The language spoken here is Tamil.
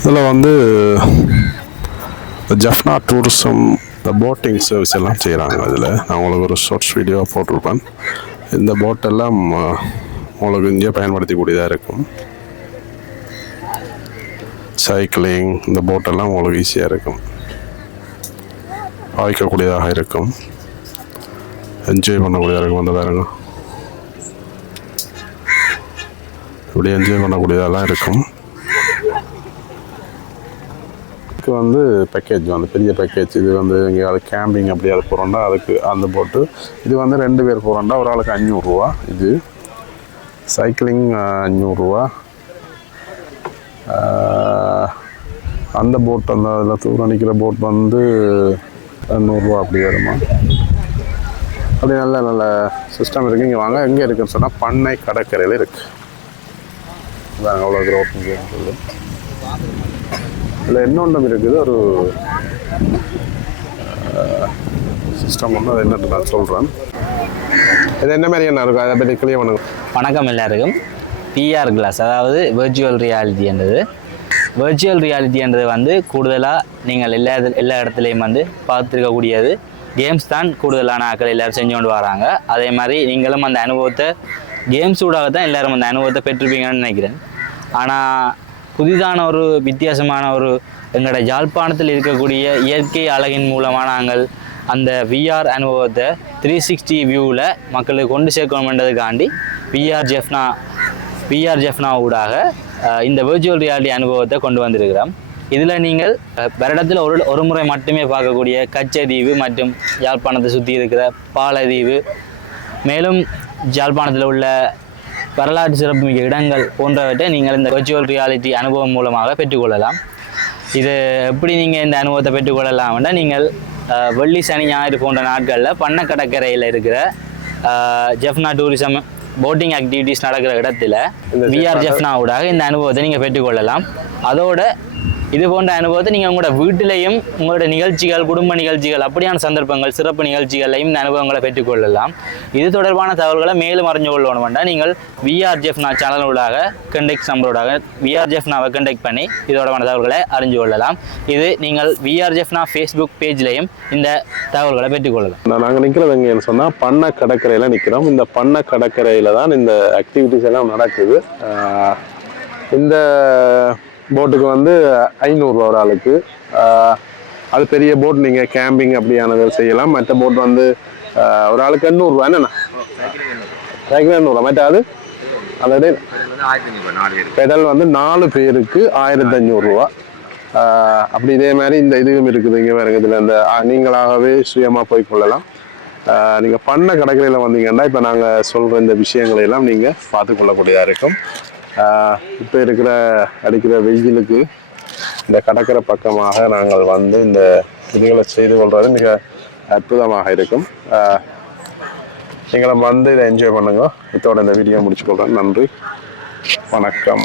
இதில் வந்து ஜஃப்னா டூரிசம் போட்டிங் சர்வீஸ் எல்லாம் செய்கிறாங்க. அதில் நான் உங்களுக்கு ஒரு ஷார்ட்ஸ் வீடியோ போட்டிருப்பேன். இந்த போட்டெல்லாம் உங்களுக்கு இங்கே பயன்படுத்தக்கூடியதாக இருக்கும். சைக்கிளிங் இந்த போட்டெல்லாம் உங்களுக்கு ஈஸியாக இருக்கும், பாய்க்கக்கூடியதாக இருக்கும், என்ஜாய் பண்ணக்கூடியதாக இருக்கும். வந்ததாக இருக்கும், இப்படி என்ஜாய் பண்ணக்கூடியதெல்லாம் இருக்கும். இதுக்கு வந்து பேக்கேஜ் வந்து பெரிய பேக்கேஜ். இது வந்து எங்கேயாவது கேம்பிங் அப்படியாவது போகிறோம்னா அதுக்கு அந்த போட்டு. இது வந்து 2 பேர் போகிறோம்னா ஒரு ஆளுக்கு 500 ரூபா. இது சைக்கிளிங் 500 ரூபா. அந்த போட் அந்த அதில் தூரம் நிற்கிற போட் வந்து 100 ரூபா அப்படி வருமா. அப்படி நல்ல நல்ல சிஸ்டம் இருக்குது. இங்கே வாங்க, எங்கே இருக்குதுன்னு சொன்னால் பண்ணை கடற்கரையில் இருக்குது. அதான் அவ்வளோ க்ரோத் இங்கே இருக்குது. இதில் இன்னொன்றும் இருக்குது, ஒரு சிஸ்டம் ஒன்று. அது என்னட்டு நான் சொல்கிறேன். இது என்ன மாதிரி என்ன இருக்கும், அதை பற்றி கிளியர் பண்ணுங்க. வணக்கம் எல்லாருக்கும். பிஆர் கிளாஸ், அதாவது வெர்ச்சுவல் ரியாலிட்டி என்றது. வெர்ச்சுவல் ரியாலிட்டி என்றது வந்து கூடுதலாக நீங்கள் எல்லா இடத்துலையும் வந்து பார்த்துருக்கக்கூடியது. கேம்ஸ் தான் கூடுதலான ஆட்கள் எல்லோரும் செஞ்சு கொண்டு வராங்க. அதே மாதிரி நீங்களும் அந்த அனுபவத்தை கேம்ஸூடாக தான் எல்லோரும் அந்த அனுபவத்தை பெற்றிருப்பீங்கன்னு நினைக்கிறேன். ஆனால் புதிதான ஒரு வித்தியாசமான ஒரு எங்களோட யாழ்ப்பாணத்தில் இருக்கக்கூடிய இயற்கை அழகின் மூலமாக நாங்கள் அந்த விஆர் அனுபவத்தை 360 வியூவில் மக்களுக்கு கொண்டு சேர்க்கணுன்றதுக்காண்டி விஆர் ஜெஃப்னா ஊடாக இந்த வெர்ச்சுவல் ரியாலிட்டி அனுபவத்தை கொண்டு வந்திருக்கிறோம். இதில் நீங்கள் வருடத்தில் ஒரு முறை மட்டுமே பார்க்கக்கூடிய கச்சதீவு மற்றும் யாழ்ப்பாணத்தை சுற்றி இருக்கிற பாலதீவு, மேலும் யாழ்ப்பாணத்தில் உள்ள வரலாற்று சிறப்புமிக்க இடங்கள் போன்றவற்றை நீங்கள் இந்த வெர்ச்சுவல் ரியாலிட்டி அனுபவம் மூலமாக பெற்றுக்கொள்ளலாம். இது எப்படி நீங்கள் இந்த அனுபவத்தை பெற்றுக்கொள்ளலாம்னா, நீங்கள் வெள்ளி சனி ஞாயிறு போன்ற நாட்களில் பண்ணை கடற்கரையில் இருக்கிற ஜெஃப்னா டூரிசம் போட்டிங் ஆக்டிவிட்டீஸ் நடக்கிற இடத்துல விஆர் ஜெஃப்னா ஊடாக இந்த அனுபவத்தை நீங்கள் பெற்றுக்கொள்ளலாம். அதோட இது போன்ற அனுபவத்தை நீங்கள் உங்களோட வீட்டிலையும் உங்களோட நிகழ்ச்சிகள், குடும்ப நிகழ்ச்சிகள், அப்படியான சந்தர்ப்பங்கள், சிறப்பு நிகழ்ச்சிகளையும் இந்த அனுபவங்களை பெற்றுக்கொள்ளலாம். இது தொடர்பான தகவல்களை மேலும் அறிஞ்சு கொள்ளணும் வேண்டாம், நீங்கள் விஆர் ஜெஃப்னா சேனலோடாக கண்டெக்ட் நம்பரோடாக விஆர் ஜெஃப்னாவை கண்டெக்ட் பண்ணி இதோடமான தகவல்களை அறிஞ்சு கொள்ளலாம். இது நீங்கள் விஆர் ஜெஃப்னா ஃபேஸ்புக் பேஜ்லையும் இந்த தகவல்களை பெற்றுக்கொள்ளலாம். நாங்கள் நிற்கிறது எங்கேன்னு சொன்னால் பண்ணை கடற்கரையில் நிற்கிறோம். இந்த பண்ணை கடற்கரையில் தான் இந்த ஆக்டிவிட்டிஸ் எல்லாம் நடக்குது. இந்த போட்டுக்கு வந்து 500 ரூபா ஒரு ஆளுக்கு. அது பெரிய போட், நீங்கள் கேம்பிங் அப்படியானதை செய்யலாம். மற்ற போட் வந்து ஒரு ஆளுக்கு 800 ரூபா. என்னண்ணா சைக்கிள் 800 ரூபா. மற்ற அது அந்த பெடல் வந்து 4 பேருக்கு 1500 ரூபா. அப்படி இதே மாதிரி இந்த இதுவும் இருக்குது. இங்கே வேறு இதில் இந்த நீங்களாகவே சுயமாக போய்கொள்ளலாம். நீங்கள் பண்ண கடற்கரையில் வந்தீங்கன்னா இப்போ நாங்கள் சொல்கிற இந்த விஷயங்களை எல்லாம் நீங்கள் பார்த்து கொள்ளக்கூடியதாக இருக்கும். இப்போ அடிக்கிற வெயிலுக்கு இந்த கடற்கரை பக்கமாக நாங்கள் வந்து இந்த இதுகளை செய்து கொள்வது மிக அற்புதமாக இருக்கும். நீங்களும் வந்து இதை என்ஜாய் பண்ணுங்க. இதோட இந்த வீடியோ முடிச்சுக்கொள்கிறேன். நன்றி, வணக்கம்.